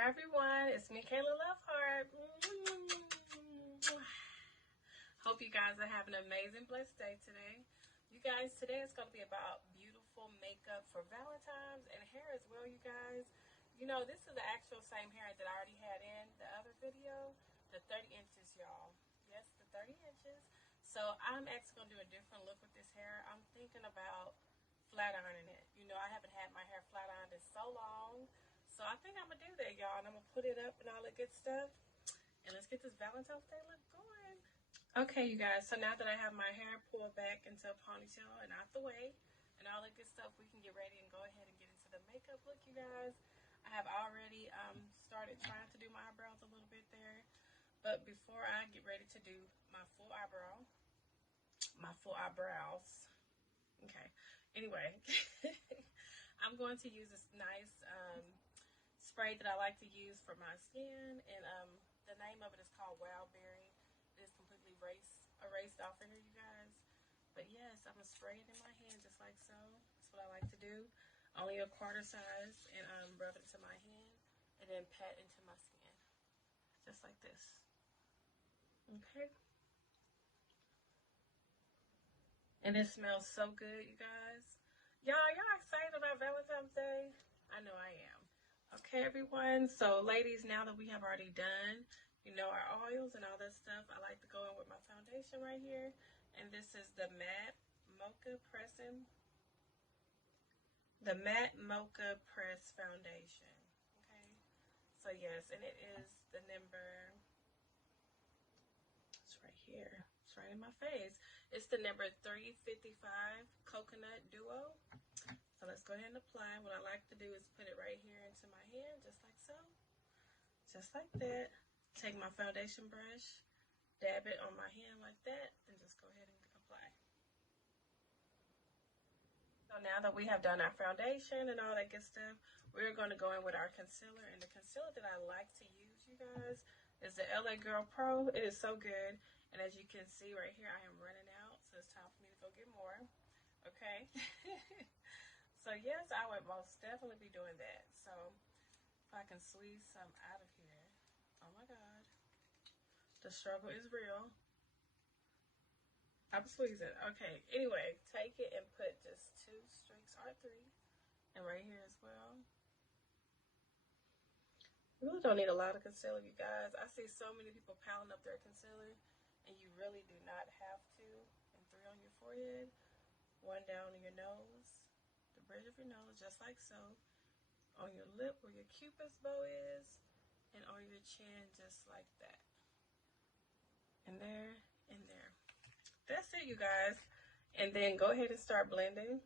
Hi everyone, it's me, Kayla Loveheart. Hope you guys are having an amazing, blessed day today. You guys, today is going to be about beautiful makeup for Valentine's and hair as well, you guys. You know, this is the actual same hair that I already had in the other video, the 30 inches, y'all. Yes, the 30 inches. So I'm actually going to do a different look with this hair. I'm thinking about flat ironing it. You know, I haven't had my hair flat ironed in so long. So I think I'm going to do that, y'all, and I'm going to put it up and all that good stuff. And let's get this Valentine's Day look going. Okay, you guys, so now that I have my hair pulled back into a ponytail and out the way and all that good stuff, we can get ready and go ahead and get into the makeup look, you guys. I have already started trying to do my eyebrows a little bit there. But before I get ready to do my full eyebrows, okay, anyway, I'm going to use this nice spray that I like to use for my skin, and the name of it is called Wild Berry. It is completely erased off of here, you guys. But yes, I'm gonna spray it in my hand just like so. That's what I like to do. Only a quarter size, and rub it to my hand, and then pat into my skin, just like this. Okay. And it smells so good, you guys. Y'all excited about Valentine's Day? I know I am. Okay, everyone, so ladies, now that we have already done, you know, our oils and all that stuff, I like to go in with my foundation right here, and this is the Matte Mocha Press Foundation, okay? So yes, and it is the number, it's right here, it's right in my face. It's the number 355 Coconut Duo. So let's go ahead and apply. What I like to do is put it right here into my hand, just like so. Just like that. Take my foundation brush, dab it on my hand like that, and just go ahead and apply. So now that we have done our foundation and all that good stuff, we're going to go in with our concealer. And the concealer that I like to use, you guys, is the LA Girl Pro. It is so good. And as you can see right here, I am running out, so it's time for me to go get more. Okay? So yes, I would most definitely be doing that. So if I can squeeze some out of here. Oh my God. The struggle is real. I'm squeezing. Okay. Anyway, take it and put just 2 streaks or 3. And right here as well. You really don't need a lot of concealer, you guys. I see so many people piling up their concealer, and you really do not have to. And 3 on your forehead, 1 down on your nose, the bridge of your nose, just like so, on your lip where your cupid's bow is, and on your chin, just like that. And there, and there. That's it, you guys. And then go ahead and start blending.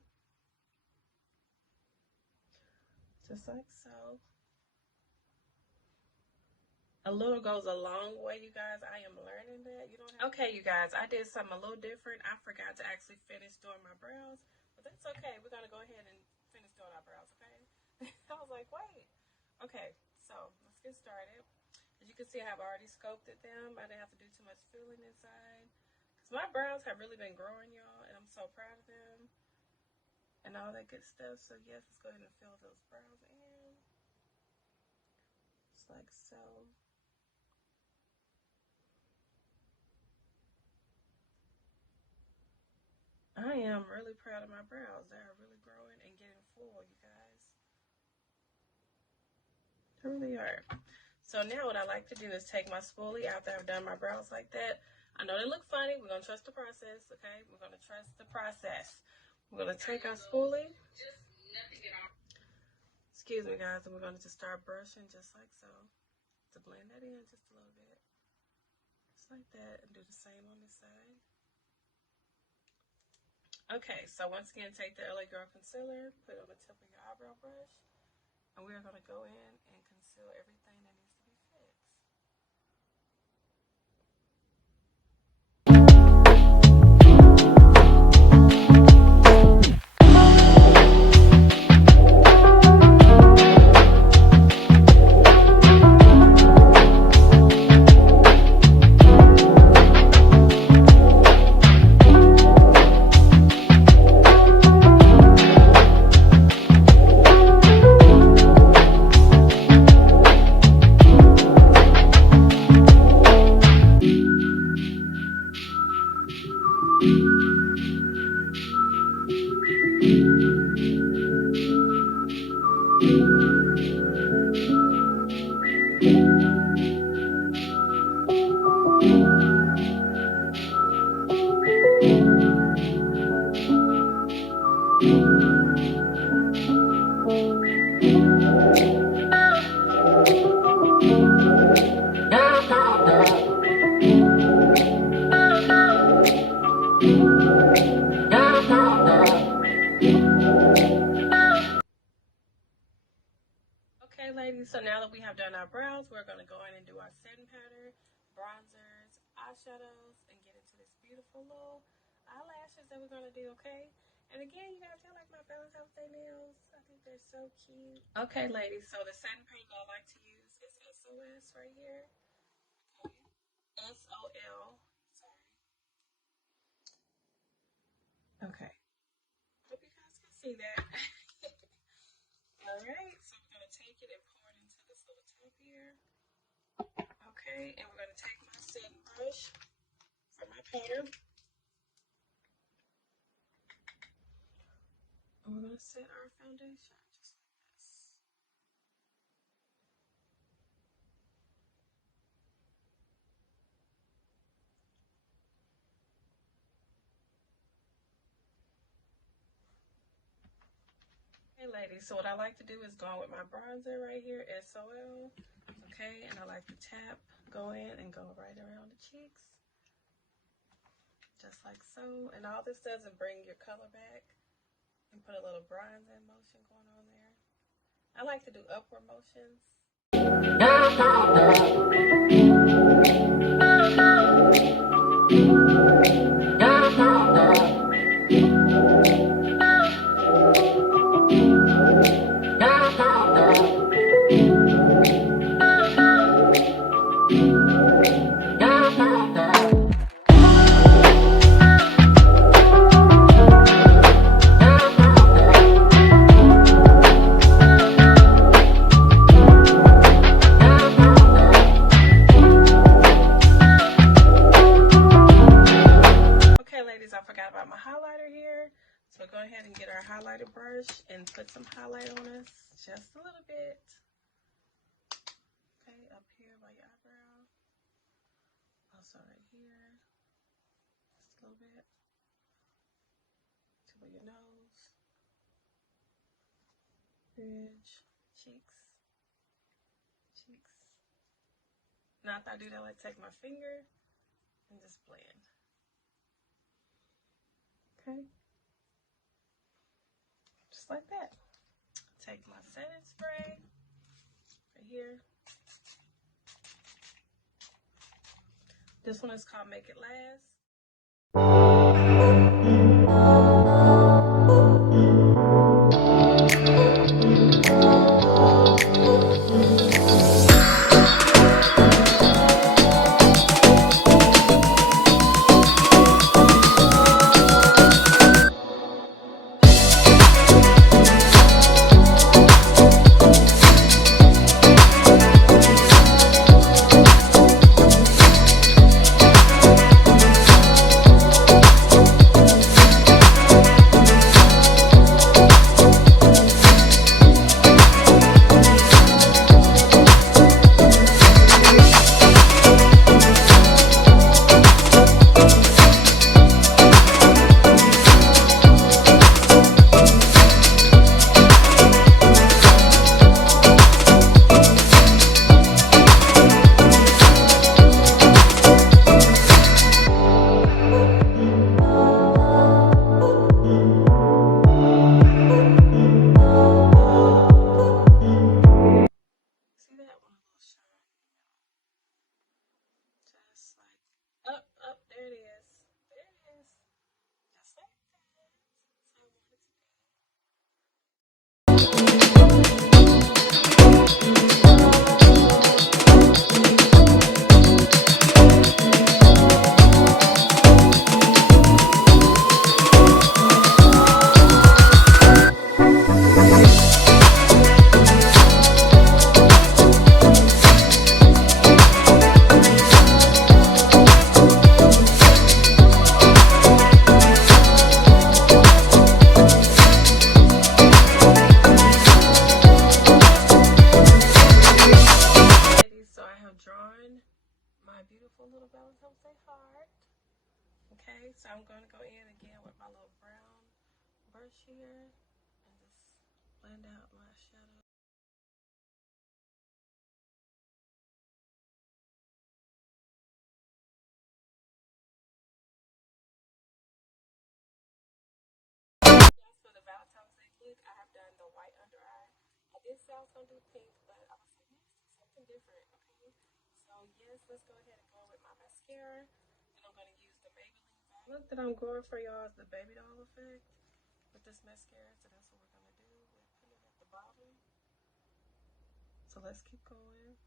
Just like so. A little goes a long way, you guys. I am learning that. You don't have. Okay, you guys, I did something a little different. I forgot to actually finish doing my brows. But that's okay. We're going to go ahead and finish doing our brows, okay? I was like, wait. Okay, so let's get started. As you can see, I have already sculpted them. I didn't have to do too much filling inside. Because my brows have really been growing, y'all, and I'm so proud of them. And all that good stuff. So, yes, let's go ahead and fill those brows in. Just like so. I am really proud of my brows. They are really growing and getting full, you guys. They really are. So now what I like to do is take my spoolie after I've done my brows like that. I know they look funny. We're going to trust the process, okay? We're going to trust the process. We're going to take our spoolie. Excuse me, guys. And we're going to just start brushing just like so. To blend that in just a little bit. Just like that. And do the same on this side. Okay, so once again, take the LA Girl Concealer, put it on the tip of your eyebrow brush, and we are going to go in and conceal everything that needs to be fixed. ladies, so now that we have done our brows, we're going to go in and do our setting powder, bronzers, eyeshadows, and get into this beautiful little eyelashes that we're going to do, okay? And again, you guys, I like my Valentine's Day nails. I think they're so cute. Okay, ladies, so the setting powder that I like to use is SOS right here. Okay. SOL. Sorry. Okay. Hope you guys can see that. Alright, so we're going to take it and pour it into this little tub here. Okay, and we're going to take my setting brush for my powder. And we're going to set our foundation just like this. Okay, ladies, so what I like to do is go in with my bronzer right here, SOL. Okay, and I like to tap, go in, and go right around the cheeks. Just like so. And all this does is bring your color back and put a little bronzing motion going on there. I like to do upward motions. I forgot about my highlighter here, so go ahead and get our highlighter brush and put some highlight on us, just a little bit. Okay, up here by your eyebrow, also right here, just a little bit, to your nose, ridge, cheeks. Now after I do that, I take my finger and just blend. Okay, just like that. Take my setting spray right here. This one is called Make It Last. Up, there it is. There it is. Just like that. So I want it to be. Beautiful little Valentine's Day heart. Okay, so I'm going to go in again with my little brown brush here and just blend out my shadow. Yes, for the Valentine's Day look, I have done the white under eye. I did say I was going to do pink, but yes, let's go ahead and go with my mascara. And I'm going to use the Maybelline. Look that I'm going for, y'all, is the baby doll effect with this mascara. So that's what we're going to do. We're putting it at the bottom. So let's keep going.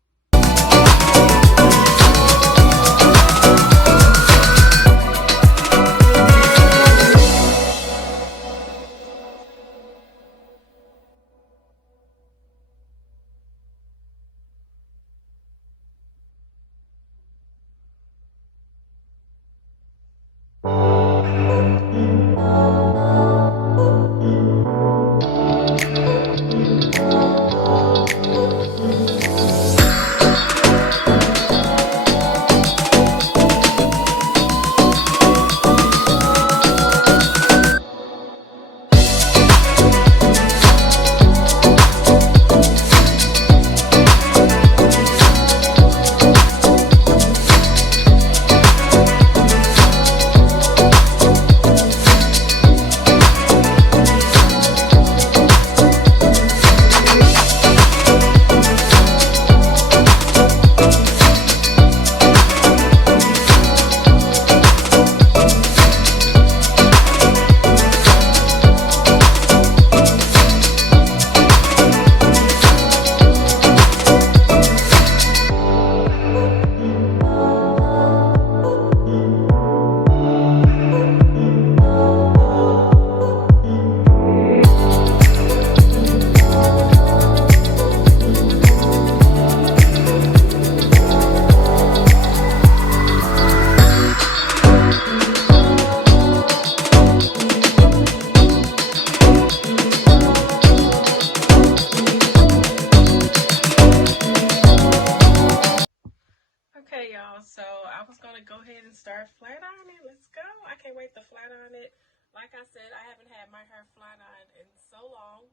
Okay, y'all, so I was going to go ahead and start flat ironing. Let's go. I can't wait to flat iron it. Like I said, I haven't had my hair flat ironed in so long.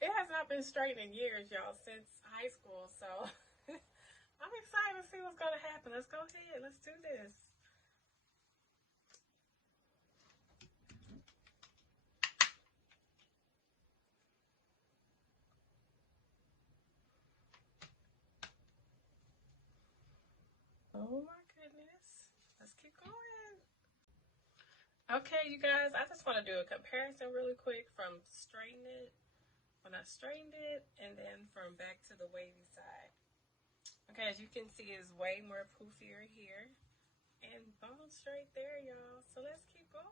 It has not been straight in years, y'all, since high school. So I'm excited to see what's going to happen. Let's go ahead. Let's do this. Oh my goodness. Let's keep going. Okay, you guys, I just want to do a comparison really quick from straighten it, when I straightened it, and then from back to the wavy side. Okay, as you can see, it's way more poofier here and bone straight there, y'all. So let's keep going.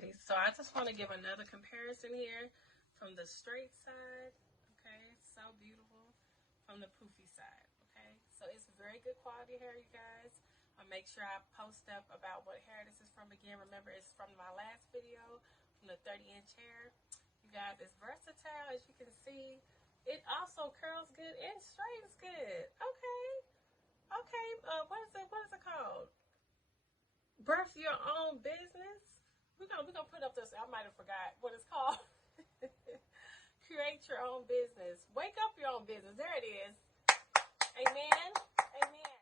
ladies. So I just want to give another comparison here from the straight side. Okay, so beautiful. From the poofy side. Okay, so it's very good quality hair, you guys. I'll make sure I post up about what hair this is from again. Remember, it's from my last video, from the 30-inch hair. You guys, it's versatile, as you can see. It also curls good and straightens good. Okay. Okay, what is it called? Birth your own business. We're gonna put up this. I might have forgot what it's called. Create your own business. Wake up your own business. There it is. Amen. Amen.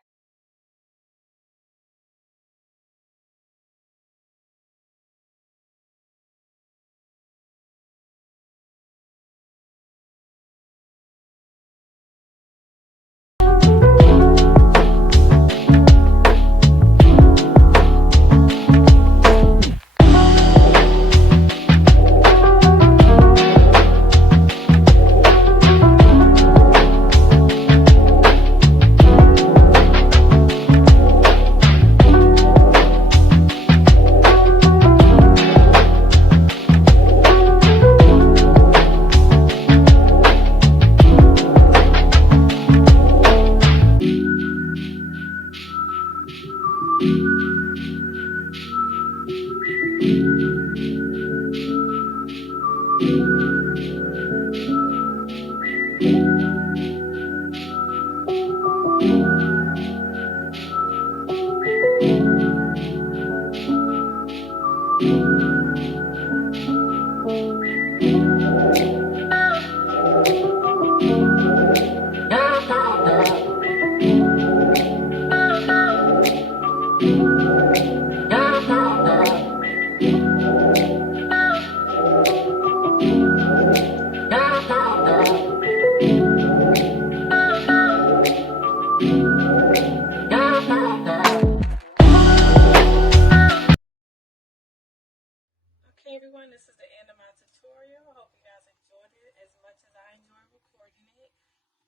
Okay, everyone, this is the end of my tutorial. I hope you guys enjoyed it as much as I enjoyed recording it.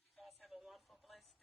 You guys have a wonderful, blessed